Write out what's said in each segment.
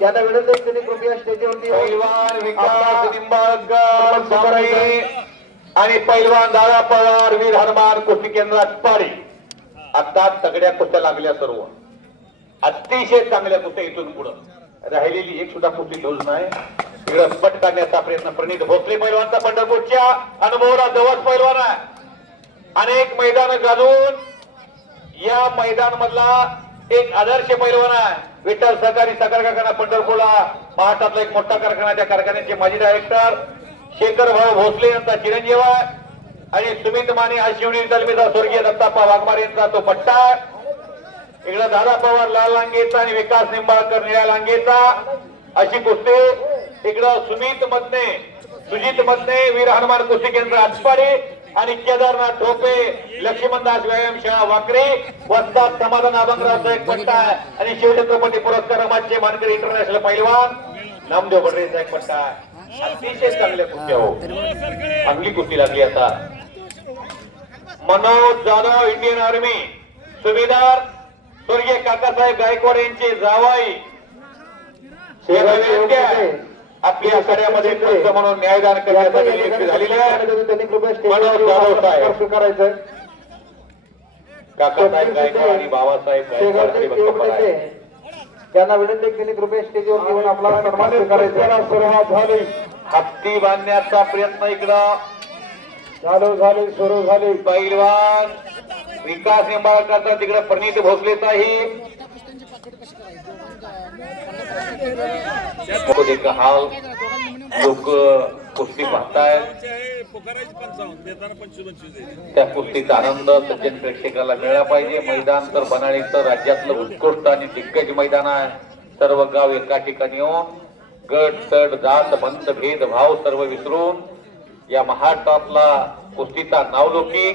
यांना विनंती आहे की त्यांनी कृपया स्टेजवरती पैलवान विकास निंबाळकर आणि पैलवान दादा पवार वीर हनुमान कुस्ती केंद्रात पाडी आता तगड्या कुस्त्या लागल्या सर्व? अतिशय चांगल्या कुस्त्या इथून पुढं? राहिलेली एक सुद्धा कुस्ती लूज नाही इकडं पट काढण्याचा प्रयत्न प्रणित भोसले पैलवानचा पंढरपूरच्या अनुभवला जवळ पैलवान आहे. अनेक मैदान गाजून या मैदान मधला एक आदर्श पैलवान आहे. विठ्ठल सहकारी साखर कारखाना पंढरपूरला महाराष्ट्रातला एक मोठा कारखाना त्या कारखान्याचे माजी डायरेक्टर शेखर भाऊ भोसले यांचा चिरंजीव आहे. आणि सुमित माने हा शिवणी तालमीचा स्वर्गीय दत्ताप्पा वाघमारे यांचा तो पट्टा इकडे इकडं दादा पवार लाल लांगेचा आणि विकास निंबाळकर निळ्या लांगेचा. अशी कुस्ती. इकडं सुमित मधने सुजित मधने वीर हनुमान कुस्ती केंद्र आजपाडी आणि केदारनाथ ठोपे लक्ष्मणदास व्यायामशाळा वाकरे वस्ताद समाधान अभंगरावचा एक पट्टा आहे. आणि शिवछत्रपती पुरस्काराचे मानकरी इंटरनॅशनल पैलवान नामदेव बडरेचा एक पट्टा आहे. अतिशय चांगल्या कुस्त्या हो. चांगली कुस्ती लागली आता. मनोज जाधव इंडियन आर्मी सुभेदार स्वर्गीय काकासाहेब गायकवाड यांचे जावाई. आपल्या आखाड्यामध्ये पंच म्हणून न्यायदान करण्यासाठी नियुक्त झालेले आहे मनोज जाधव साहेब. करायचं काकासाहेब गायकवाड आणि बाबासाहेब गायकवाड शेगावचे हरिभक्त पराय. नेते त्यांना विनंती आहे की त्यांनी कृपया स्टेजवरती येऊन आपला सन्मान स्वीकारायचा सुरुवात झाली. हत्ती बांधण्याचा प्रयत्न इकडं. चालू झाली सुरू झाली. पैलवान विकास निंबाळकरचा तिकडे प्रणित भोसलेचाही हाल लोक कुस्ती पाहतायत. त्या कुस्तीचा आनंद सज्जन प्रेक्षकाला मिळाला पाहिजे. मैदान तर बनाळीचं राज्यातलं उत्कृष्ट आणि दिग्गज मैदान आहे. सर्व गाव एका ठिकाणी येऊन गट तट जात बंद भेद भाव सर्व विसरून या महाराष्ट्रातला कुस्तीचा नावलौकिक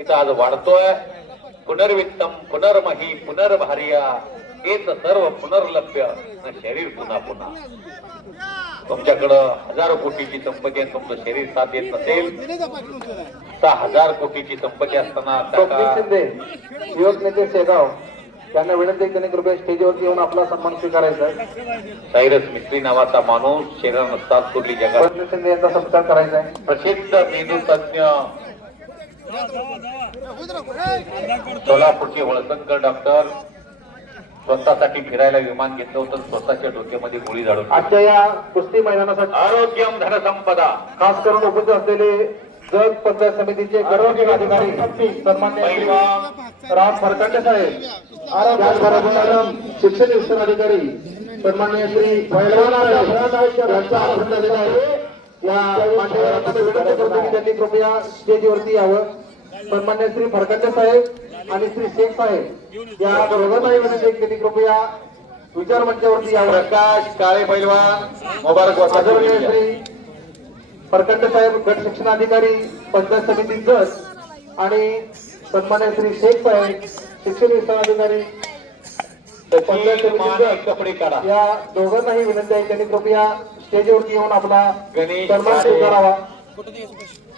इथं आज वाढतोय. पुनर्वित्तम पुनर्मही पुनर्भार्या. हेच सर्व पुनर्लभ्य शरीर पुन्हा पुन्हा. तुमच्याकडं हजारो कोटीची संपत्ती आहे तुमचं शरीर साथ देत नसेल सहा हजार कोटीची संपत्ती असताना शिंदे युवक नेते शेगाव त्यांना विनंती त्यांनी कृपया स्टेजवरती येऊन आपला सन्मान स्वीकारायचा सायरस मिस्त्री नावाचा माणूस शरीर नसतात सोडली जगात. शिंदे यांचा सत्कार करायचा आहे. प्रसिद्ध मेंदू तज्ञ सोलापूरचे वळसंकर डॉक्टर स्वतःसाठी फिरायला विमान घेतलं होतं स्वतःच्या डोक्यामध्ये गोळी झाडून आजच्या या कुस्ती मैदानासाठी आरोग्यम धनसंपदा खास करून उपस्थित असलेले जत पंचायत समितीचे गौरवनीय अधिकारी सन्मान्य राम फरकांडे साहेब शिक्षण विस्तार अधिकारी सन्मान्य श्री त्यांनी कृपया स्टेजवरती यावं. सन्मान्य श्री फरकांडे साहेब आणि श्री शेख साहेब या दोघांनाही विनंती आहे की त्यांनी कृपया विचार मंचावरती यावं प्रकाश काळे पैलवान मुबारक आदरणीय श्री फरकंड साहेब गट शिक्षणाधिकारी पंचायत समिती जत आणि सन्मान्य श्री शेख साहेब शिक्षण विस्तार अधिकारी पंचायत सचिन समिती माने जत कपडे काढा या दोघांनाही विनंती आहे त्यांनी कृपया स्टेजवरती येऊन आपला गणेश. स्वीकारावा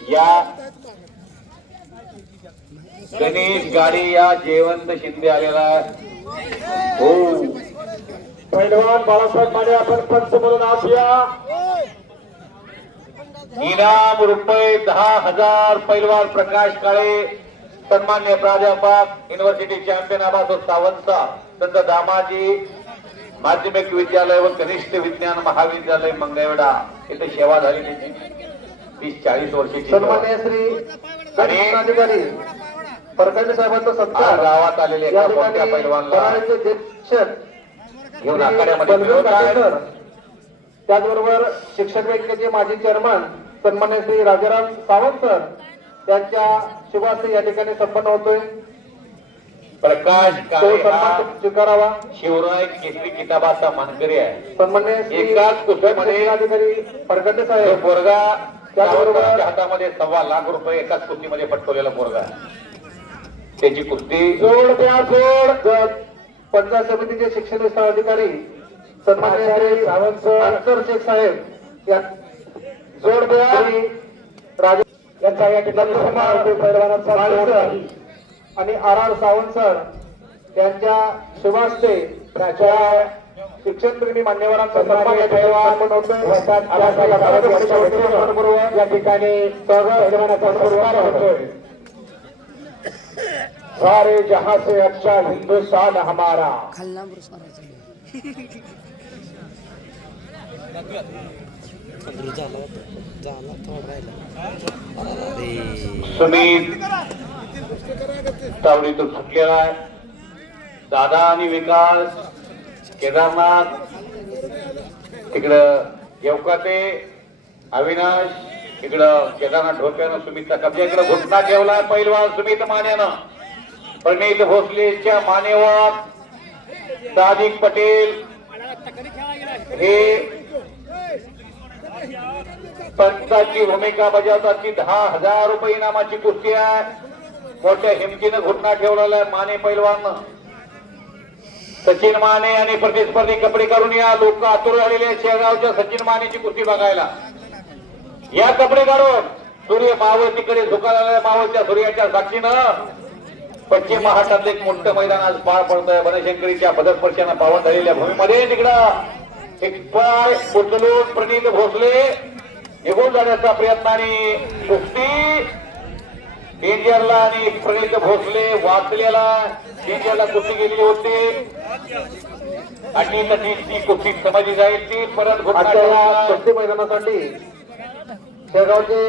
या गणेश गाडी या जयवंत शिंदे आलेला आहे. हो पैलवान बाळासाहेब माने आपण पंच म्हणून आपल्या इनाम रुपये दहा हजार पैलवान प्रकाश काळे सन्मान्य प्राध्यापक युनिव्हर्सिटी चॅम्पियन आबासो सावंतचा संत दामाजी माध्यमिक विद्यालय व कनिष्ठ विज्ञान महाविद्यालय मंगळवेढा इथे सेवा झाली त्याची तीस चाळीस वर्षाची. सन्मान्य श्री शिक्षणाधिकारी फरकंड साहेबांचा सत्कार गावात आलेले या ठिकाणी शिक्षक घेऊन आखाड्यामध्ये त्याचबरोबर शिक्षक बँकेचे माजी चेअरमन सन्मान्य श्री राजाराम सावंत सर त्यांच्या शुभास्ते या ठिकाणी संपन्न होतोय. प्रकाश स्वीकारावा. शिवराय केसरी किताबाचा मानकरी आहे. सन्मान्य एकाच कुस्तीमध्ये शिक्षणाधिकारी फरकंडे तो साहेब. पोरगा त्याचबरोबर- हातामध्ये सव्वा लाख रुपये एकाच कुस्तीमध्ये पटकवलेला पोरगा. त्याची कुस्ती जोड द्या जोड पंचायत समितीचे शिक्षण अधिकारी सन्मान्य अन्सर शेख साहेब या जोड द्या राजा यांचा या ठिकाणी. आणि आर आर सावंत सर यांच्या शुभास्ते त्याच्या शिक्षणप्रेमी मान्यवरांचा सन्मान या या ठिकाणी पुरस्कार होतोय. सारे जहां से अच्छा हिंदुस्तान हमारा. सुमित तावडीतून सुटलेला आहे. दादा आणि विकास केदारनाथ तिकडं येवकाते अविनाश इकडं केदारनाथ ढोक्यानं सुमितचा कब्जा इकडं घुटना ठेवला पहिलवान सुमित मानेनं. प्रणित भोसलेच्या मानेवर सादिक पटेल. हे पंचाची भूमिका बजावतात दहा हजार रुपये इनामाची कुस्ती आहे. मोठ्या हिमतीनं घुटना ठेवलेला आहे माने पैलवान सचिन माने आणि प्रतिस्पर्धी कपडे करून या लोक आतुर झालेले शेगावच्या सचिन मानेची कुस्ती बघायला. या कपडे काढून सूर्य मावळतीकडे झुकायला मावळच्या सूर्याच्या साक्षीनं पश्चिम महाराष्ट्रातलं एक मोठं मैदान आज पार पडतंय. बनशंकरीच्या पदस्पर्शानं पावन झालेल्या भूमीमध्ये तिकडं एक पाय उचलून प्रणित भोसले. निघून जाण्याचा प्रयत्न आणि कुस्ती डेंजरला आणि प्रणित भोसले वाचलेला डेंजरला कुस्ती गेलेली होती. आणि तशी ती कुस्ती समजली जाईल ती परत. कुस्ती मैदानासाठी? शेगावचे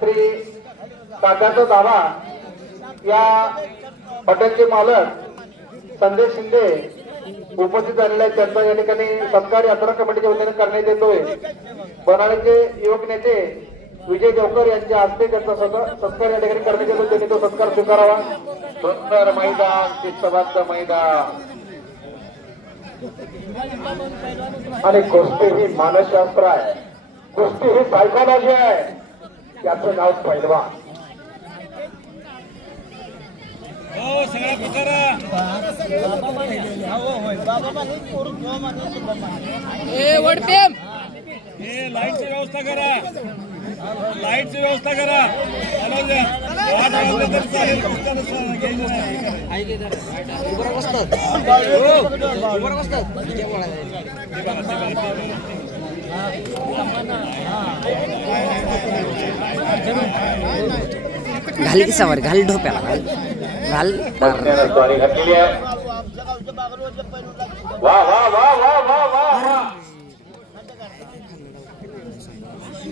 श्री काकाचा दावा. या हॉटेलचे मालक संजय शिंदे उपस्थित झालेले आहेत. त्यांचा या ठिकाणी सत्कार यात्रा कमिटीच्या वतीने करण्यात येतोय. बनाळीचे युवक नेते विजय देवकर यांच्या हस्ते त्यांचा सत्कार सत्कार या ठिकाणी करण्यात येतो. त्यांनी तो सत्कार स्वीकारावा. सुंदर मैदान शिस्तबद्ध मैदान. आणि कुस्ती ही मानसशास्त्र आहे. कुस्ती ही सायकोलॉजी आहे. त्याचं नाव पैलवान. हो ए वडपेम! हे लाईटची व्यवस्था करा. लाईटची व्यवस्था करा. घाल की सवारी घाल ढोप्याला घाल. घाल. स्वारी घातलेली आहे वा वा वा वा वा वा वा चला आत घ्या आत घ्या आत घ्या आत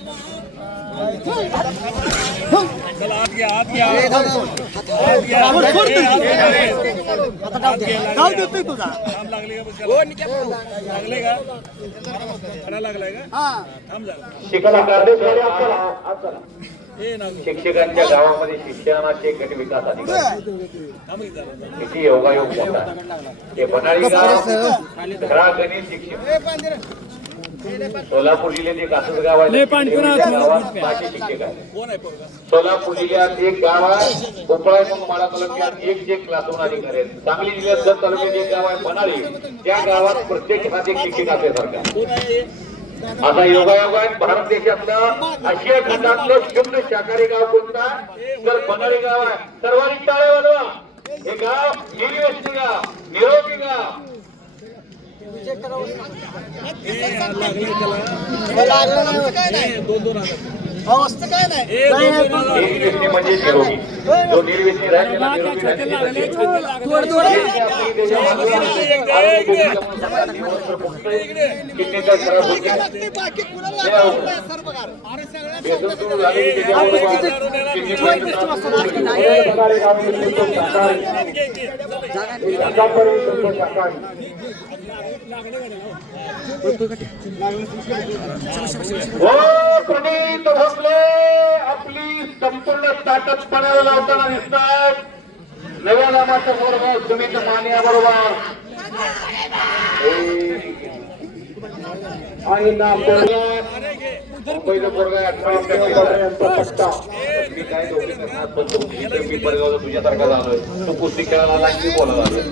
घ्या. ए, आत घ्या रे. आत घ्या, लागले का? थांब लागले का बघ त्याला? लागले का खडा लागलाय का थांब शिक्षकांच्या गावामध्ये शिक्षणाचे गट विकास अधिकारी. किती योगायोग मोठा आहे. हे बनाळी गाव खरा गणित शिक्षक सोलापूर जिल्ह्यात एक असंच गाव आहे. सोलापूर जिल्ह्यात एक गाव आहे. म्हणून माडा तालुक्यात एक जे क्लासरूम अधिकारी आहेत. सांगली जिल्ह्यात जत तालुक्यात एक गाव आहे बनाळी त्या गावात प्रत्येक एक शिक्षक असल्यासारखा आता योगायोग आहे. भारत देशातलं आशिया खंडातलं शुद्ध शाकाहारी गाव कोणता तर बनाळी गाव आहे. सर्वाधिक टाळे वाजवा हे गाव निर्व्यसनी गाव निरोगी गाव. लागले ए, दोन दोन हजार. दोन हजार निर्व्यसनी म्हणजे निरोगी जो निर्व्यसनी राहील त्याला निरोगी राहते. किडनीचा त्रास होते. हो प्रणीत आपले आपली संपूर्ण ताकद पणाला लावताना दिसतात. नव्या नामाचा बरोबर सुमित मानिया बरोबर. आणि नाम मुंबईचा पोरगा अठरा यांचा पट्टा मी काय करणार पण मी तुझ्यासारखा झालोय तू कुस्ती खेळायला बोलायला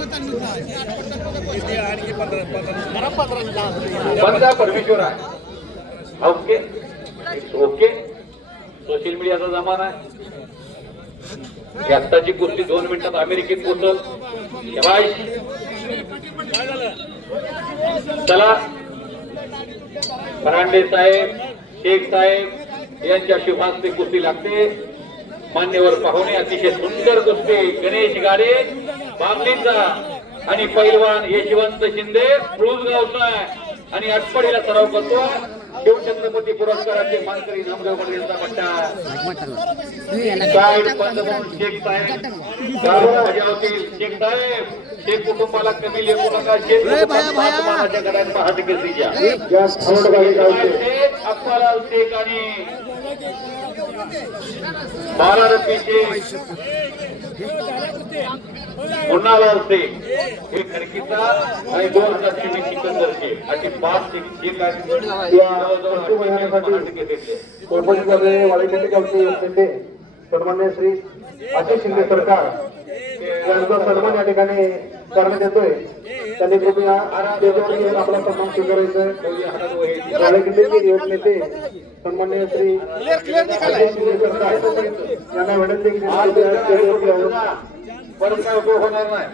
पंधरा परमेश्वर आहे ओके. ओके. सोशल मीडियाचा जमाना आहे. आत्ताची गोष्टी दोन मिनिटात अमेरिकेत पोहोचल. चला. फरांडे साहेब शेख साहेब यांच्या शुभास्ते कुस्ती लागते. मान्यवर पाहुणे अतिशय सुंदर कुस्ती गणेश गाडे बामणीचा आणि पैलवान यशवंत शिंदे गावचा आणि आठवडीला सराव करतो. शिवछत्रपती पुरस्काराचे मानकरी नामदेव यांचा पट्टा. म्हणून शेख साहेब. बजावतील शेख साहेब. शेख कुटुंबाला कमी लेखू नका शेख आणि बारा रत्तीचे हे खडकीचा आणि दोन हजार अशी पाच शेख शेख आहेत गावचे शिंदे सन्मान्य श्री आशिष शिंदे सरकार. यांचा सन्मान या ठिकाणी करण्यात येतोय. त्यांनी कृपया स्टेजवर येऊन आपला सन्मान स्वीकारायचा आहे. वाळीकेंद्राचे युवक नेते सन्मान्य श्री यांना विनंती. परत काय उपयोग होणार नाही?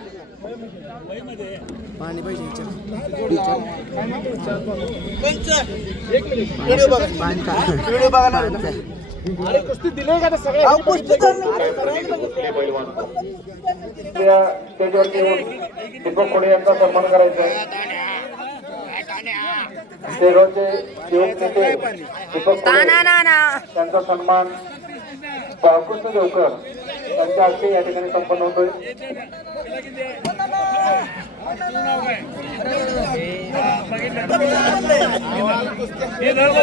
कुठले पैलवान. त्या स्टेजवर येऊन दीपक खोडे यांचा सन्मान करायचा आहे. स्टेजवरचे युवक नेते दीपक खोडे त्यांचा सन्मान बाळकृष्ण देवकर यांच्या हस्ते या ठिकाणी संपन्न होतोय हे.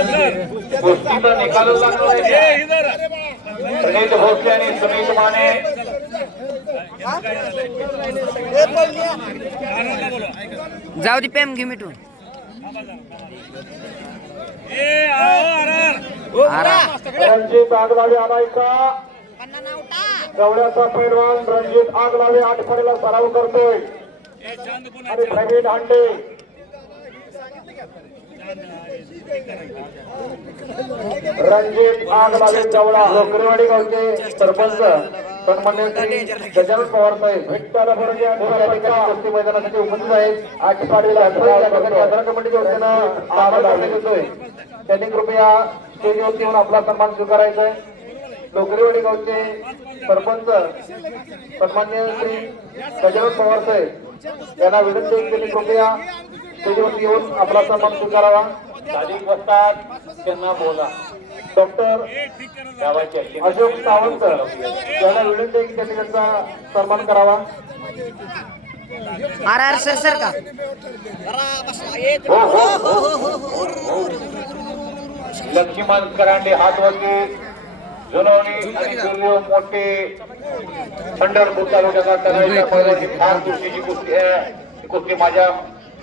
गोष्टीचा निकाल लागला हे आहे इधर. प्रणित भोसले आणि सुनील माने. जाऊ दे पेम घे मिटून ए. आराम रणजित आगलावे आणायचा. गवड्याचा पैलवान रणजित आगलावे आठवड्याला सराव करतोय. आणि प्रवीण हांडे. रणजित आगलावे जवळा लोकरेवाडी गावचे सरपंच श्री गजानन पवार साहेब. विठ्ठल ठिकाणी कुस्ती मैदानासाठी उपस्थित आहेत. आठपाडीला यात्रा कमिटीच्या वतीनं आभार त्यांनी कृपया स्टेजवरती येऊन आपला सन्मान स्वीकारायचा आहे लोकरेवाडी गावचे सरपंच सन्मान्य श्री गजानन पवार साहेब यांना विनंती त्यांनी कृपया स्टेजवरती येऊन आपला सन्मान स्वीकारावा साधिक बसतात त्यांना बोला डॉक्टर अशोक सावंत यांना विनंती आहे की त्यांनी त्यांचा सन्मान करावा आर आर सर सर का लक्ष्मण करांडे हातवरती जुनवणी आणि मोठे पंढरपूर तालुक्याचा तळाच्या पहिल्याची फार कुस्तीची कुस्ती आहे. कुस्ती माझ्या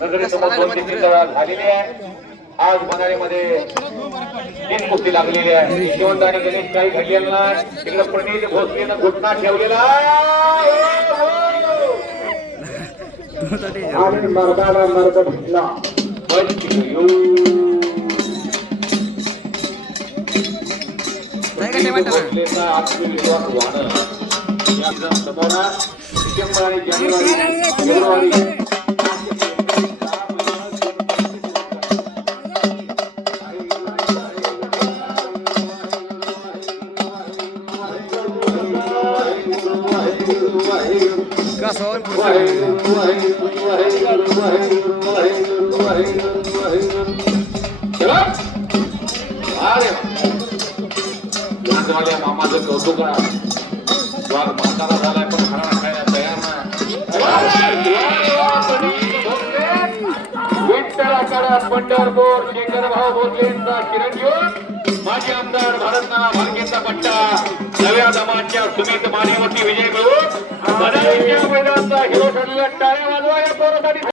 नजरेसमोर दोन तीन झालेली आहे. आज मनालीमध्ये तीन कुस्ती लागलेली आहे यशवंत आणि गणेश काही घडलेलं नाही. तिकडे प्रणित भोसलेनं घुटना ठेवलेला आहे. आणि मर्दाना मर्द भेटला पण आत्मविश्वास वाढणं या समोर डिसेंबर आणि जानेवारी माझ्या मामाचं कौतुक आहे वाघ म्हातारा झालाय पण खाना खायला तयार नाही. विठ्ठलाकडे पंढरपूर शेखर भाऊ भोसलेंचा घेऊन माजी आमदार भारतनाना भालकेंचा पट्टा. नव्या दमाच्या सुमित मानेवरती विजय मिळवून बनाईच्या हिरो ठरलेला टाळ्या वाजवा या पोरासाठी.